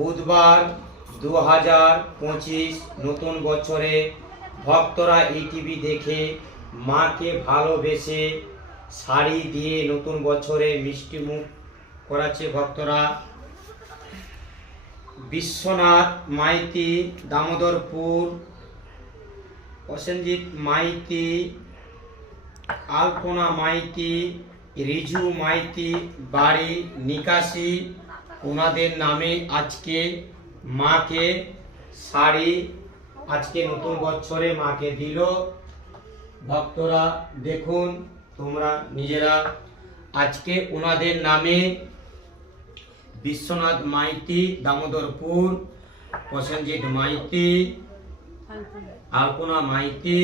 বুধবার 2025 নতুন বছরে ভক্তরা এই টিভি দেখে মাকে ভালোবেসে শাড়ি দিয়ে নতুন বছরে মিষ্টি মুখ করাচ্ছে ভক্তরা। বিশ্বনাথ মাইতি, দামোদরপুর, প্রসেনজিৎ মাইতি, আলপনা মাইতি, রিজু মাইতি, বাড়ি নিকাশি, ওনাদের নামে আজকে মাকে শাড়ি আজকে নতুন বছরে মাকে দিল। ভক্তরা দেখুন তোমরা নিজেরা, আজকে ওনাদের নামে বিশ্বনাথ মাইতি, দামোদরপুর, প্রসেনজিৎ মাইতি, আলপনা মাইতি,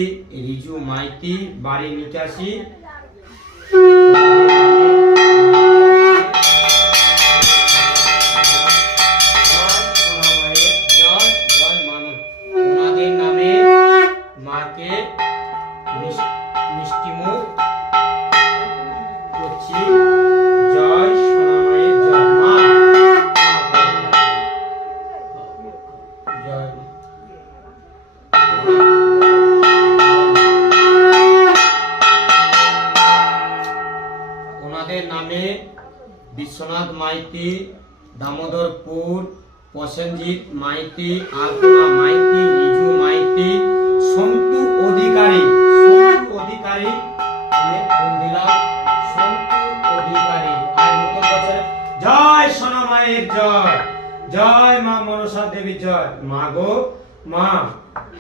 রিজু মাইতি, বাড়ি নিকাশি, ওনাদের নামে মাকে মিষ্টি মুখ করছি। জয় সোনামায়ের জয় মা, জয় ওনাদের নামে বিশ্বনাথ মাইতি, দামোদরপুর, প্রসেনজিৎ মাইতি, আলপনা মাইতি, রিজু মাইতি, সন্তু অধিকারী, সন্তু অধিকারী, সন্তু অধিকারী। আর নতুন বছরে জয় সোনা মায়ের জয়, জয় মা মনসা দেবী জয়। মা গো মা,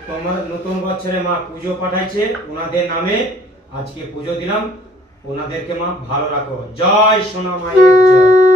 তোমার নতুন বছরে মা পুজো পাঠাইছে, ওনাদের নামে আজকে পুজো দিলাম, ওনাদেরকে মা ভালো রাখো। জয় সোনা মায়ের জয়।